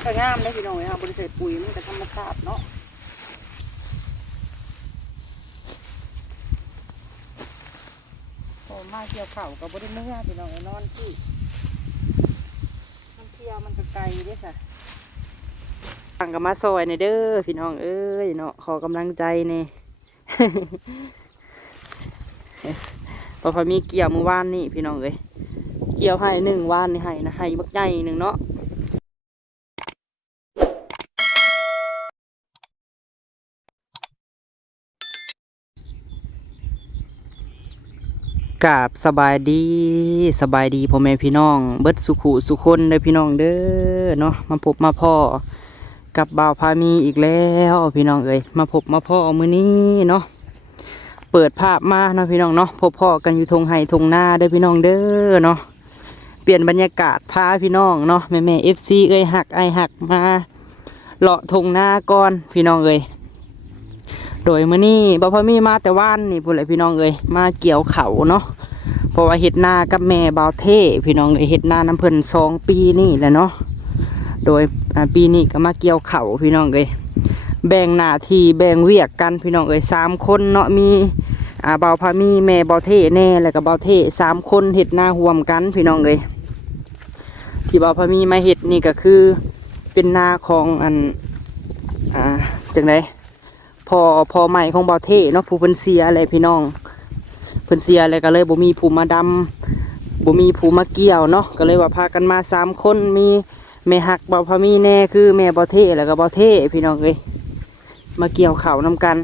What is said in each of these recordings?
มันก็งามได้พี่น้องเอ้ยเฮาบ่ได้ใส่ปุ๋ยมันก็ธรรมชาติเนาะโอ้มาเกี่ยวเข้าก็บ่ได้เมื่อพี่น้องนอนที่มันเที่ยวมันก็ไกลด้ค่ะฟังก็มาซอยในเด้อพี่น้องเอ้ยเนาะขอกำลังใจแน่พอพอมีเกี่ยวมือวานนี่พี่น้องเอ้ยเกี่ยวให้หนึ่งวานนี่ให้นะให้บักใหญ่หนึ่งเนาะ กาบสบายดีสบายดีพ่อแม่พี่น้อง เบิดสุขุสุคนเด้อพี่น้องเด้อเนาะมาพบมาพ่อกับบ่าวพามีอีกแล้วพี่น้องเอ้ยมาพบมาพ่อมื้อนี้เนาะเปิดภาพมาเนาะพี่น้องเนาะพบพ่อกันอยู่ทงไห้ทงหน้าเด้อพี่น้องเด้อเนาะเปลี่ยนบรรยากาศพาพี่น้องเนาะแม่แม่เอฟซีเอ้ยหักไอหักมาเลาะทงหน้าก่อนพี่น้องเอ้ย โดยมื้อนี้บ่พอมีมาแต่ว่านนี่พุ่นแหละพี่น้องเอ้ยมาเกี่ยวเขาเนาะเพราะว่าเฮ็ดนากับแม่บ่าวเท่พี่น้องเอ้ยเฮ็ดนาน้ำเพิ่นสองปีนี่แหละเนาะโดยปีนี้ก็มาเกี่ยวเขาพี่น้องเอ้ยแบ่งหน้าที่แบ่งเวียกกันพี่น้องเอ้ยสามคนเนาะมีอ่าเบาพามีแม่เบาเท่แน่แล้วก็เบาเท่สามคนเห็ดหน้าห่วมกันพี่น้องเอ้ยที่เบาพามีมาเห็ดนี่ก็คือเป็นนาของอันอ่าจังได พอพอใหม่ของเบาเท่เนาะผู้เพิ่นเสียอะไรพี่น้องเพิ่นเสียอะไรก็เลยบ่มีผู้มาดำบ่มีผู้มาเกี่ยวเนาะก็เลยว่าพากันมาสามคนมีแม่หักเบาพามีแน่คือแม่เบาเท่แล้วก็เบาเท่พี่น้องเอ้ยมาเกี่ยวเข่าวนำกัน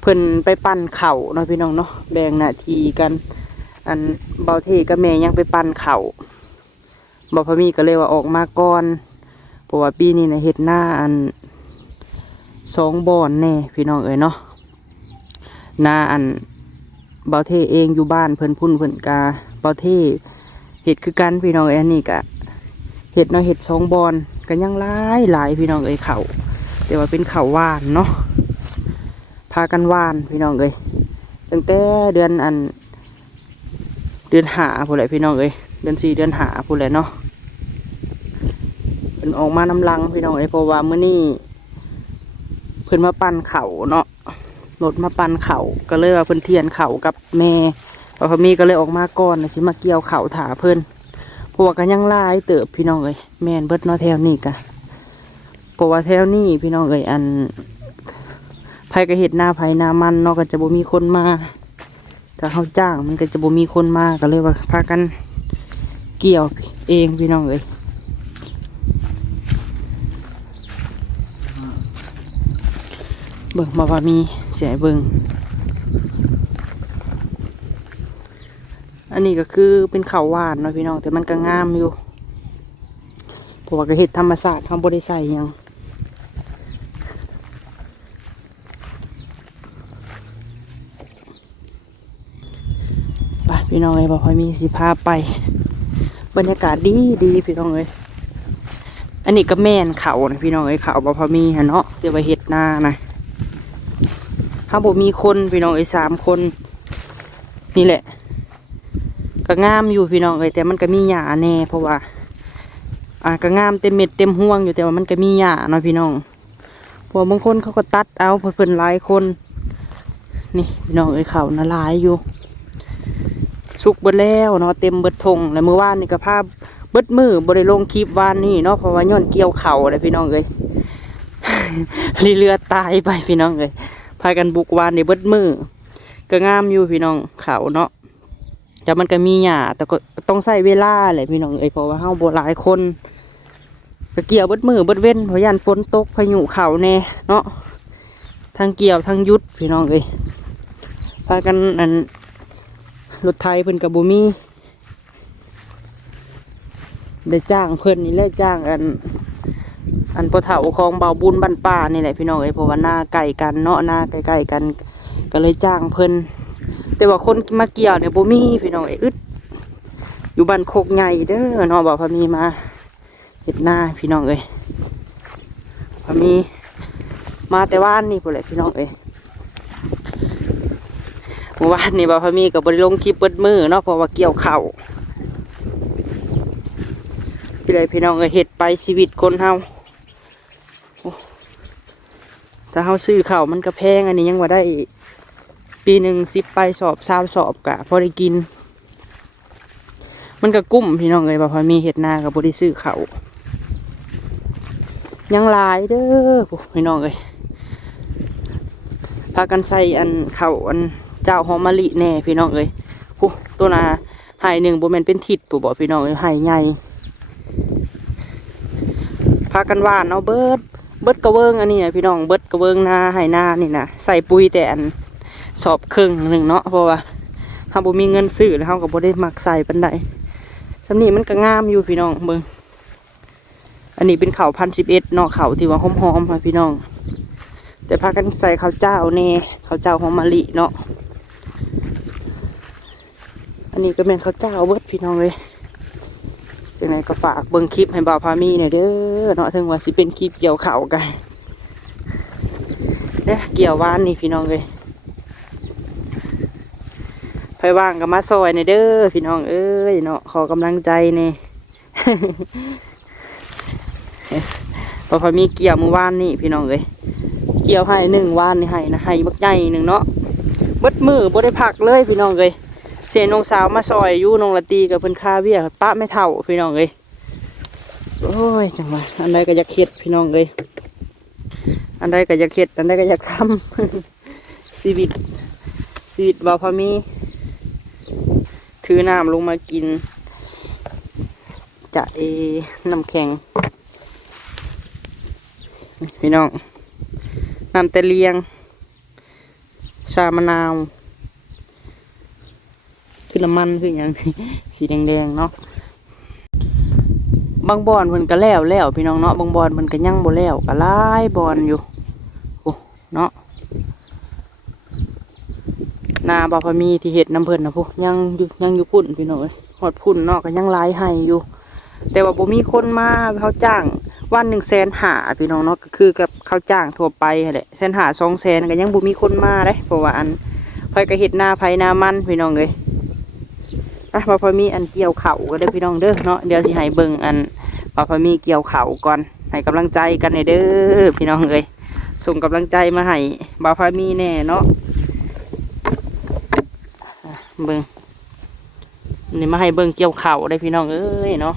เพิ่นไปปั่นเข่าเนาะพี่น้องเนาะแบ่งหน้าที่กัน อันเบาเทกับแม่ยังไปปั่นเข่าวบอพมีก็เลยว่าออกมาก่อนเพราะว่าปีนี้นะเฮ็ดหน้าอัน สองบอนแน่พี่น้องเอ๋ยเนาะนาอันเบาเทเองอยู่บ้านเพิ่นพุ่นเพิ่นกาเบาเทเห็ดคือกันพี่น้องเอ๋ยอันนี้กะเห็ดเนาะเห็ดสองบอนก็ยังหลายหลายพี่น้องเอ๋ยเข่าแต่ว่าเป็นเขาวหวานเนาะพากันวานพี่น้องเอ้ยตั้งแต่เดือนอัน เดือนหาผู้นแหละพี่น้องเอ้ยเดือนสี่เดือนหาผู้นแหละเนาะเพิ่นออกมาน้ำลังพี่น้องเอ้ยเพราะว่ามื้อนี้ พิ่นมาปั่นเข่าเนาะรถมาปั่นเข่าก็เลยว่าเพิ่นเทียนเข่ากับแม่พอพอมีก็เลยออกมาก่อนนะสิมาเกี่ยวเข่าถาเพิ่นพว่าก็ยังลายเติบพี่น้องเอ้ยแม่นเบิดเนาะแถวนี้กะเพราะว่าแถวนี้พี่น้องเอ้ยอันไผก็เห็ดหน้าไผหน้ามันเนาะก็จะบ่มีคนมาถ้าเขาจ้างมันก็จะบ่มีคนมาก็เลยว่าพากันเกี่ยวเองพี่น้องเอ้ย เบิ่งมาว่ามีเสียเบิ่งอันนี้ก็คือเป็นข้าวหวานเนาะพี่น้องแต่มันก็งามอยู่เพราะว่าก็เห็ดธรรมศาสตร์ทำบริใส่ยังไปพี่น้องเอ้ยบอกพอมีสิพาไป บรรยากาศดีดีพี่น้องเอ้ยอันนี้ก็แม่นเขานะพี่น้องเอ้ยเขาบอกพอมีฮะเนาะเดี๋ยวไปเห็ดหน้านะ ถ้าบอกมีคนพี่น้องเอ้ยสามคน นี่แหละ ก็งามอยู่พี่น้องเอ้ยแต่มันก็มีหญ้าแน่เพราะว่า อ่าก็งามเต็มเม็ดเต็มห่วงอยู่แต่ว่ามันก็มีหญ้าเนาะพี่น้องพราะบางคนเขาก็ตัดเอาเพิ่อนหลายคน นี่พี่น้องเอ้ยเขานะหลายอยู่สุกเบิดแล้วเนาะเต็มเบิดทงแล้วเมื่อวานนี่ก็ภาพเบิดมือบ่ได้ลงคลิปวานนี่เนาะเพราะว่าย้อนเกี่ยวเข่าเลยพี่น้องเอ้ยลีเรือตายไปพี่น้องเอ้ย พากันบุกวานในเบิดมือก็งามอยู่พี่น้องเขาเนาะแต่มันก็มีหญ้าแต่ก็ต้องใส่เวลาแหละพี่น้องเอ้ยเพราะว่าเฮาบ่หลายคนก็เกี่ยวเบิดมือเบิดเว้นเพราะยันฝนตกพายุเข้าแน่เนาะทั้งเกี่ยวทั้งยุดพี่น้องเอ้ยพากันอันรถไทยเพิ่นก็บ่มีได้จ้างเพิ่นนี่แหละจ้างอัน อันปะเถาของเบาบุญบ้านป่านี่แหละพี่น้องเอ้ยเพราะว่าหน้าไก่กันเนาะหน้าใกล้ๆกัน ก็เลยจ้างเพิ่นแต่ว่าคนมาเกี่ยวเนี่ยบ่มีพี่น้องเอ้ยอึดอยู่บ้านโคกใหญ่เด้อเนาะบอกพามีมาเฮ็ดหน้าพี่น้องเอ้ยพามีมาแต่ว่านนี่พุ่นแหละพี่น้องเอ้ยเมื่อวานนี่บอกพามีกับบริลงคลิปเปิดมือเนาะเพราะว่าเกี่ยวเข่าพี่เลยพี่น้องเอ้ยเฮ็ดไปชีวิตคนเฮา ถ้าเฮาซื้อข้าวมันก็แพงอันนี้ยังว่าได้ ปีหนึ่งสิบไปสอบสามสอบกะพอได้กิน มันก็กุ้มพี่น้องเลยบ่พอมีเห็ดนากับบ่ได้ซื้อข้าวยังลายเด้อพี่น้องเลยพากันใส่อันข้าวอันเจ้าหอมมะลิแน่พี่น้องเลยผู้ตัวนาหายหนึ่งบ่แมนเป็นทิศผู้บอกพี่น้องเลยหายใหญ่พากันหว่านเอาเบิด เบิดกระเวิงอันนี้นะพี่น้องเบิดกระเวิงนาหายนานี่นะใส่ปุ๋ยแต่อันสอบครึ่งหนึ่งเนาะเพราะว่าถ้าบ่มีเงินซื้อแล้วเฮาก็บ่ได้มักใส่ปานใดสำนีมันก็งามอยู่พี่น้องเบิงอันนี้เป็นเข้าพันสิบเอ็ดเนาะเข้าที่ว่าหอมๆค่ะพี่น้อง แต่พากันใส่ข้าวเจ้าแน่ข้าวเจ้าหอมมะลิเนาะอันนี้ก็เป็นข้าวเจ้าเบิดพี่น้องเลย จังไดก็ฝากเบิ่งคลิปให้บ่าวพามีหน่อยเด้อเนาะถึงว่าสิเป็นคลิปเกี่ยวเข้ากันเด้อเกี่ยวหวานนี่พี่น้องเลยไผว่างก็มาซอยหน่อยเด้อพี่น้องเอ้ยเนาะขอกำลังใจแน่บ่าวพามีเกี่ยวมื้อวานนี่พี่น้องเอ้ยเกี่ยวให้หนึ่งวานนี่ให้นะให้บักใหญ่หนึ่งเนาะเบิดมือบ่ได้พักเลยพี่น้องเลย สียน้องสาวมาซอยอยู่น้องละตีกับเพิ่นคาเวียป้าไม่เท่าพี่น้องเลยโอ้ยจังวะอันใดก็อยากเฮ็ดพี่น้องเลยอันใดก็อยากเฮ็ดอันใดก็อยากทำชีวิตชีวิตบ่พอมีถือน้ำลงมากินจะเอน้ำแข็ง พี่น้องน้ำแต่เลียงชามะนาว คือละมันคืออย่างสีแดงๆเนาะบางบอนเพิ่นก็แล้วแล้วพี่น้องเนาะบางบอนเพิ่นก็ยังบ่แล้วก็ลายบอนอยู่โอ้เนาะนาบาพมีที่เฮ็ดน้ำเพิ่นนะพวกยังอยู่ยังอยู่พุ่นพี่น้องเอ้ยฮอดพุ่นเนาะก็ยังลายให้อยู่ แต่ว่าบ่มีคนมาเขาจ้างวันหนึ่งแสนหาพี่น้องเนาะก็คือกับเขาจ้างทั่วไปแหละแสนหาสองแสนก็ยังบ่มีคนมาเลยเพราะว่าอันไผก็เฮ็ดนาไผนามันพี่น้องเลย อะมาพอมีอันเกี่ยวเข่าก็ได้พี่น้องเด้อเนาะเดี๋ยวสิให้เบิ่งอันมาพอมีเกี่ยวเข่าก่อนให้กำลังใจกันหน่อยเด้อพี่น้องเลยส่งกำลังใจมาให้บ่าวพามีแน่เนาะเบิ่งนี่มาให้เบิ่งเกี่ยวเข่าได้พี่น้องเอ้ยเนาะ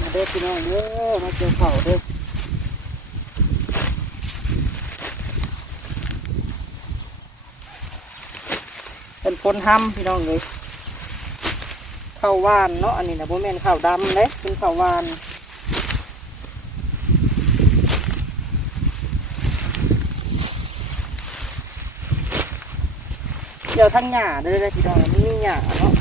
มาเด้อพี่น้องเด้อมาเกี่ยวเข่าเด้อ เป็นพ้นห้ำพี่น้องเลยข้าววานเนาะอันนี้นะโบแมนข้าวดำเลยเป็นข้าววานเดี๋ยวทั้งหญ้าเด้อเด้อพี่น้องนมีหญ้าเนาะ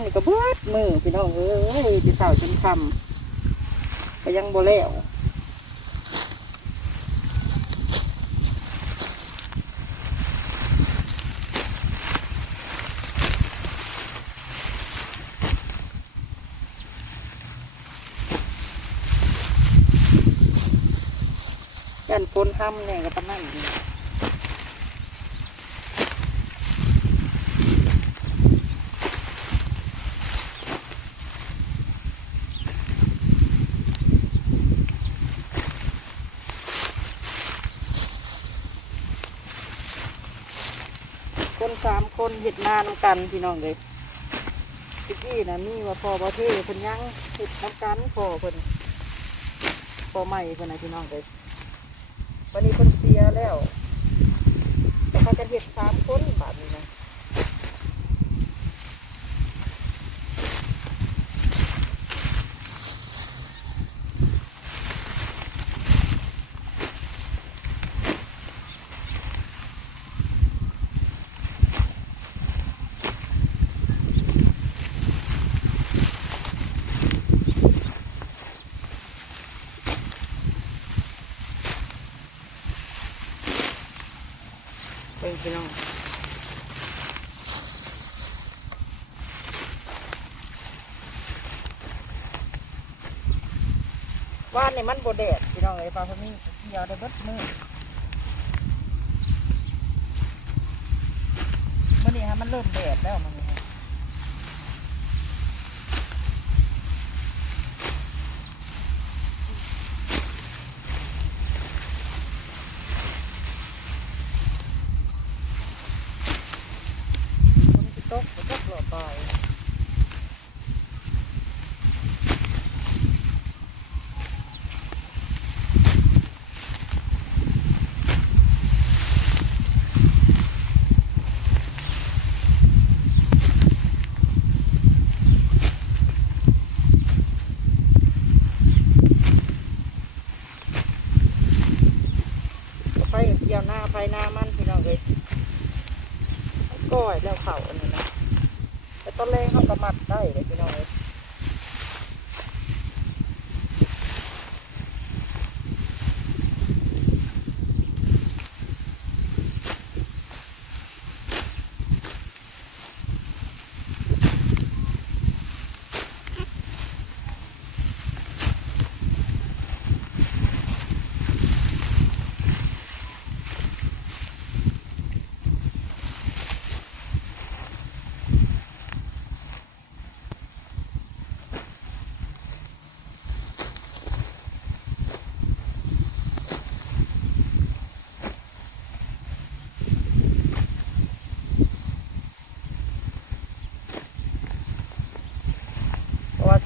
านนี่ก็เบิดมือพี่น้องเอ้ยจะเสาจนคำก็ยังโบแล้วกันฝนห้ำเนี่ยก็ปานนั่นอยู่คนสาม คนเห็ดนานำกันพี่น้องเลยพี่กี้นะมีว่าพอประเทศเพิ่นยังเห็ดน้ำกันพอเพิ่นพอใหม่เพิ่นนะพี่น้องเลยวันนี้เพิ่นเสียแล้วแต่เขาจะเห็ดสามคนบาทนี้ พี่น้องว่านในมันโบแดดพี่น้องเอ้ปลาพมี่เกี่ยวได้เบิดมือเมื่อนี้ฮะมันเริ่มแดดแล้วมัน ยหน้าไฟหน้ามันพี่น้องเลยก้อยแล้วเข่าอันนี้นะแต่ตอนแรกเขาก็มัดได้เลยพี่น้องเลย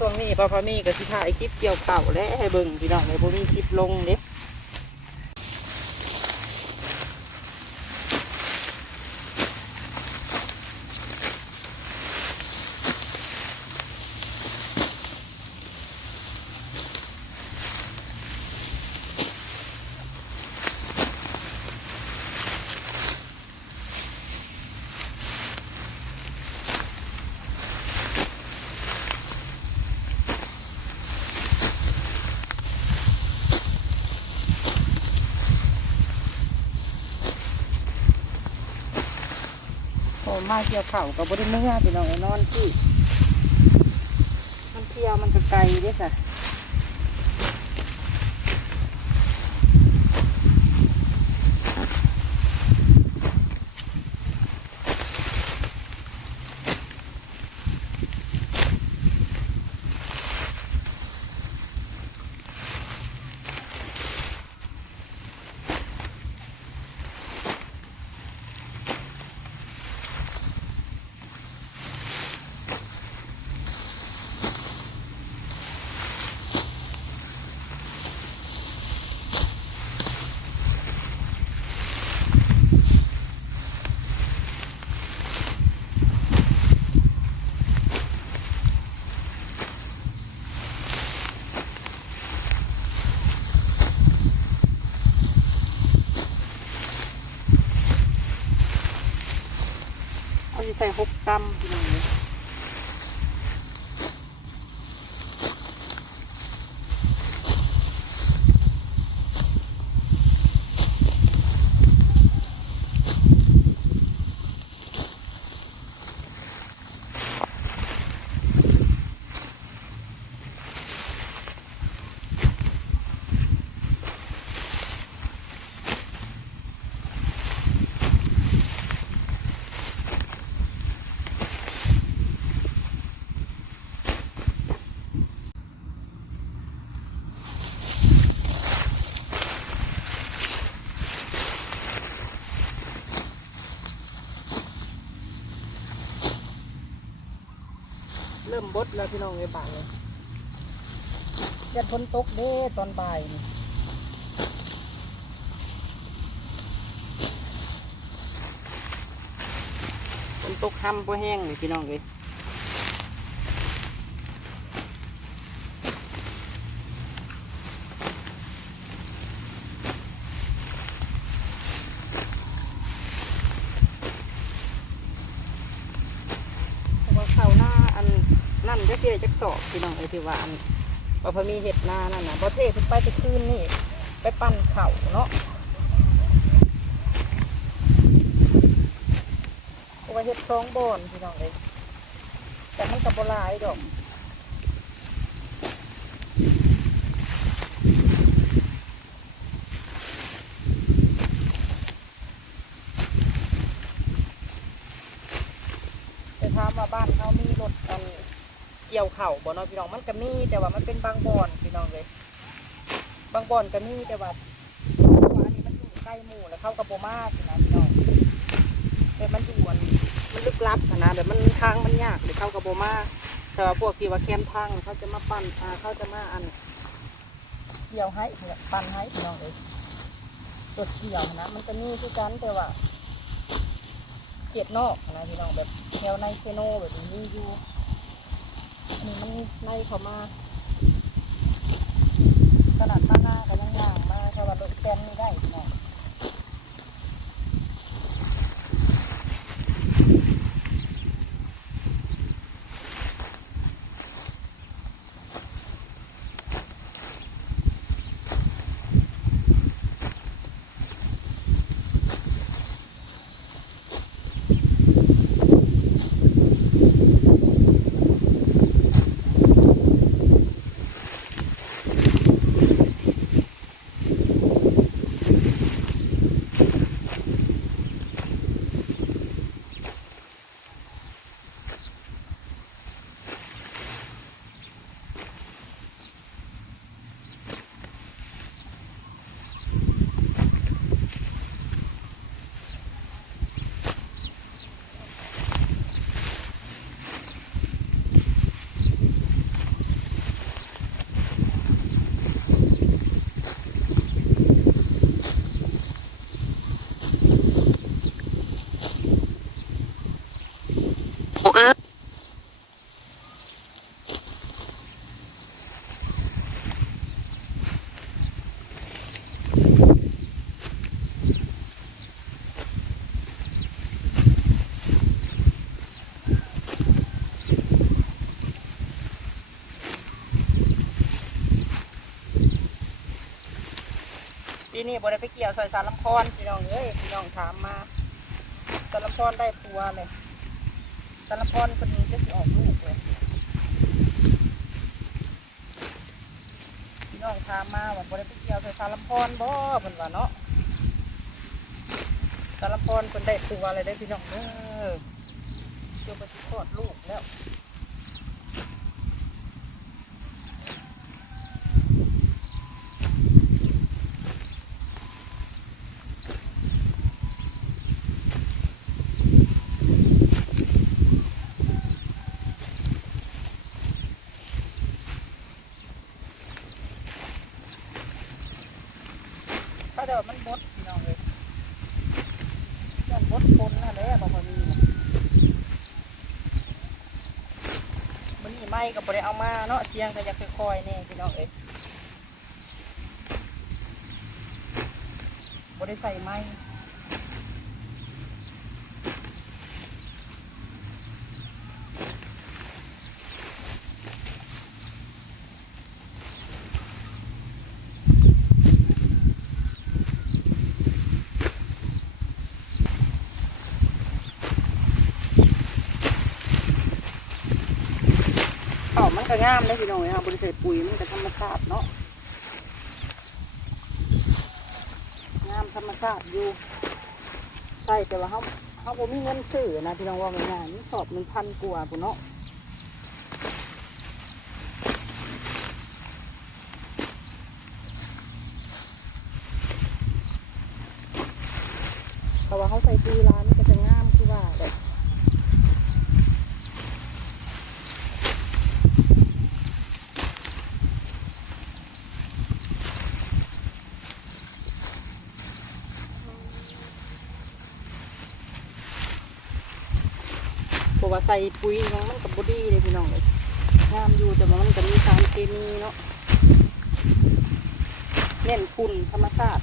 ช่วงนี้ป้าพามีกับสิถ่ายคลิปเกี่ยวเข่าและให้เบิ่งพี่น้องในพวกมีคลิปลงเด้ มาเกี่ยวเข่ากับบริเมื่อพี่น้องนอนที่มันเที่ยวมันก็ไกลด้ค่ะ เอา สิใส่หกกรัมพี่น้องเลยเริ่ มบดแล้วพี่น้องในบ้านเลยยัดฝนตกเด้ตอนบ่ายนี่ฝนตกห้ำพอแห้งเลยพี่น้องเลยเพราะว่าข้าวหน้าอันนั่น จักสอบพี่น้องเลยที่ว่าอันว่าพอมีเห็ดนานั่นนะพอเทขึ้นไปไปคืนนี่ไปปั่นเข่าเนาะว่าเห็ดคล้องบอนพี่น้องเลยแต่มันกับบลายดอก กี่ยวเข่าบ่เนาะพี่น้องมันก็มีแต่ว่ามันเป็นบางบ่อนพี่น้องเลยบางบ่อนก็มีแต่ว่าอันนี้มันอยู่ใกล้หมู่แล้วเข้ากับโบมาสนะพี่น้องแต่มันอยู่อันมันลึกลับอะนะแบบมันทางมันยากหรือเข้ากับโบมาแต่ว่าพวกที่ว่าแคมทางเขาจะมาปั่นอาเขาจะมาอันเกี่ยวให้เนี่ยปั่นให้พี่น้องเลยตัวเกี่ยวนะมันจะมีคือกันแต่ว่าเกียดนอกนะพี่น้องแบบแถวในเซโนแบบนี้อยู่ นี่มันไล่เขามาขนาดข้างหน้าก็ยังย่างมาแต่ว่ารถแกนไม่ได้ ปีนี้บ่ได้ไปเกี่ยวซอยสารลำพอนพี่น้องเอ้ยพี่น้องถามมาสารลำพอนได้ตัวเลยสารลำพอนคนนี้จะออกลูกเลยพี่น้องถามมาว่าบ่ได้ไปเกี่ยวซอยสารลำพอนบ่เพิ่นว่าเนาะสารลำพอนเพิ่นได้ตัวเลยได้พี่น้องเด้อเดี๋ยวไปสิคลอดลูกแล้ว ถ้าเดี๋ยวมันบดพี่น้องเลยมันบ ดคนนั่นแหละบอกว่ามีมันนี่ไม่กับบริเอามาเนาะเชียงก็อยากค่อยๆนี่พี่น้องเอ๋ยบริใส่ไม้ งามได้พี่น้องเอ้ยค่ะบริใส่ปุ๋ยมันก็ธรรมชาติเนาะงามธรรมชาติอยู่ใช่แต่ว่าเขาเขาบ่มีเงินซื้อนะพี่น้องว่าง่ายๆมันสอบหนึ่งพันกว่าปุ่นเนาะเพราะว่าเขาใส่ปุ๋ยร้านนี่ก็จะงามคือว่าแบบเพราะว่าใส่ปุ๋ยมันมันกับบอดี้เลยพี่น้องเลยงามอยู่แต่ว่ามันก็มีสารเคมีเนาะเน้นคุณธรรมชาติ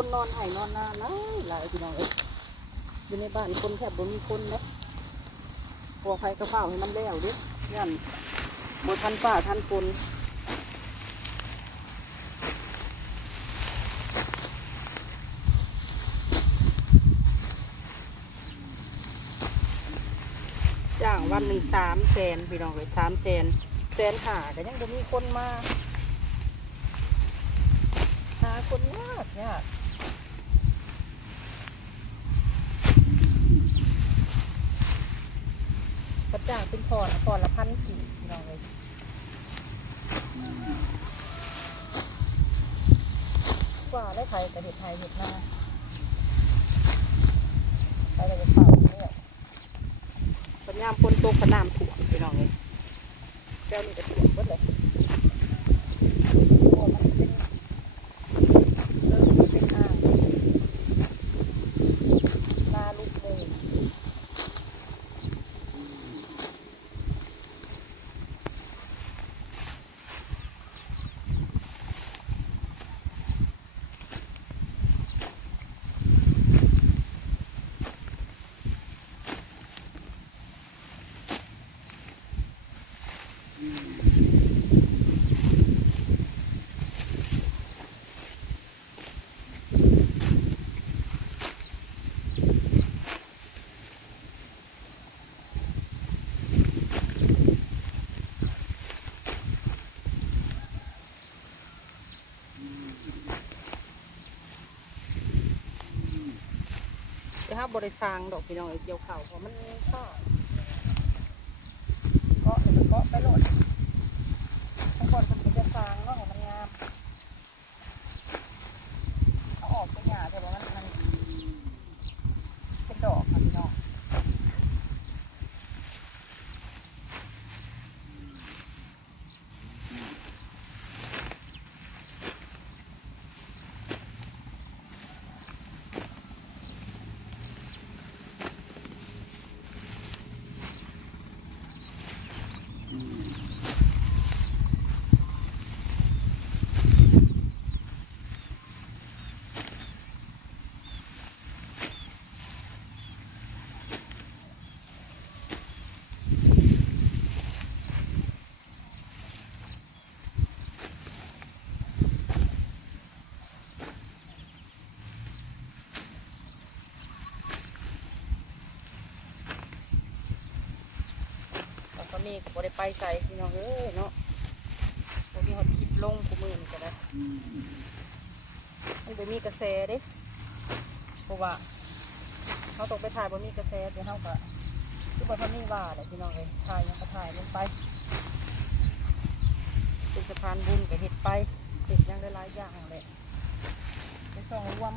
คนนอนไห้นอนนาหลายหลายพี่น้องเอ้ยอยู่ในบ้านคนแทบบ่มีคนนะฝนอไฟกระเป๋าให้มันแล้วเดิยันบทันป่าทันคนจ้างวันหนึ่งสามแสนพี่น้องเลยสามแสนแสนหาแต่ยังจะมีคนมา หาคนยากยากกระ จ่างเป็นพอนะพอละพันสี่พี่น้องเลยกว่าได้ไทยแต่เห็ดไทยเห็ดหน้าไปเลยจะเป่าเนี่ยปัญญามคนตกกระน้ำถ่วงพี่น้องเลยแก้วนี่กระถ่วงหมดเลยโอ้มันเป็น เริ่มเป็นอ่างลาลูกเลย แต่ถ้าบริสางดอกพี่น้องเกี่ยวเข่าเพราะมันก็เกาะเลยเกาะไปโหลดข้างบนมันเป็นจะสร้างเนาะให้มันงามเอาออกเป็นหยาแต่ว่ามันมันเป็นดอกค่ะพี่น้อง แล้วก็มีก็บริไปใส่พี่น้องเอ้ยเนาะบมีหดคลิปลงกูมือนี่ก็ได้มันไปมีกระแสเด้เพราะว่าเขาตกไปถ่ายบนมีกระแสเดี๋ยวเขาก็คือว่าเขาไม่ว่าเลยพี่น้องเลยถ่ายยังก็ถ่ายลงไปเป็นสะพานบุญกับเห็ดไปเห็ดยังได้หลายอย่างเลยเป็นสองรวม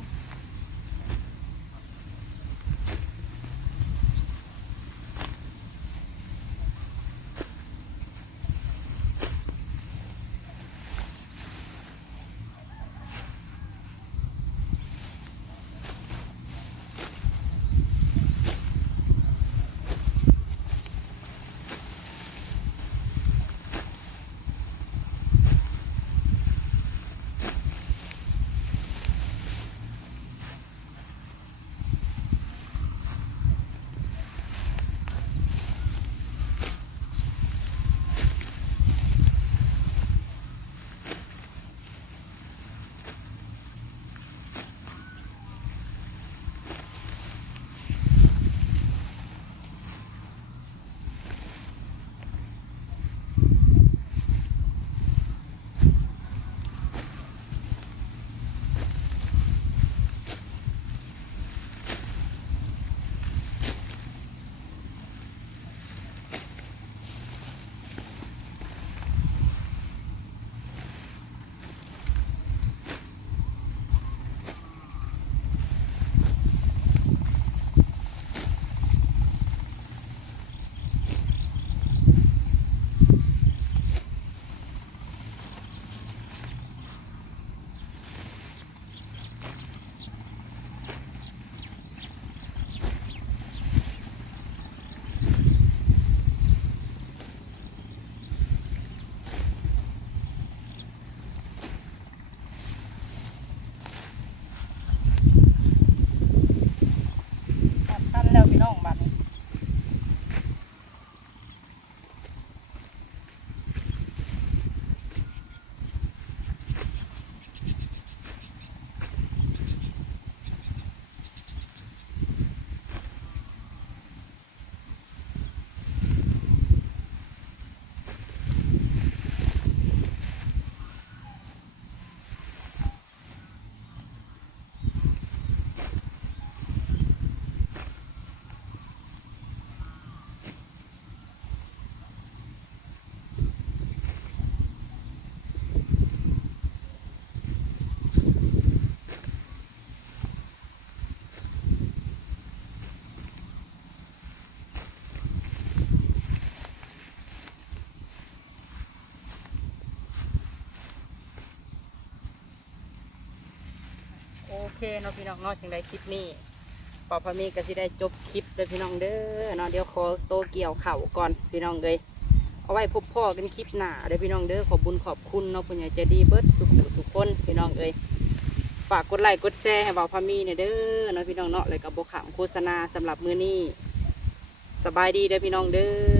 โอเคเนาะพี่น้องเนาะจังได้คลิปนี้ปอพามีก็สิได้จบคลิปเลยพี่น้องเด้อเนาะเดี๋ยวขอโตเกี่ยวเข่าก่อนพี่น้องเลยเอาไว้พบพ่อกันคลิปหน้าเด้อพี่น้องเด้อขอบบุญขอบคุณเนาะผู้ใหญ่ใจดีเบิร์ดสุขสุขคนพี่น้องเอ้ยฝากกดไลค์กดแชร์ให้เบาพามีเนี่ยเด้อเนาะพี่น้องเนาะเลยกับบขามโฆษณาสำหรับมื้อนี้สบายดีเด้อพี่น้องเด้อ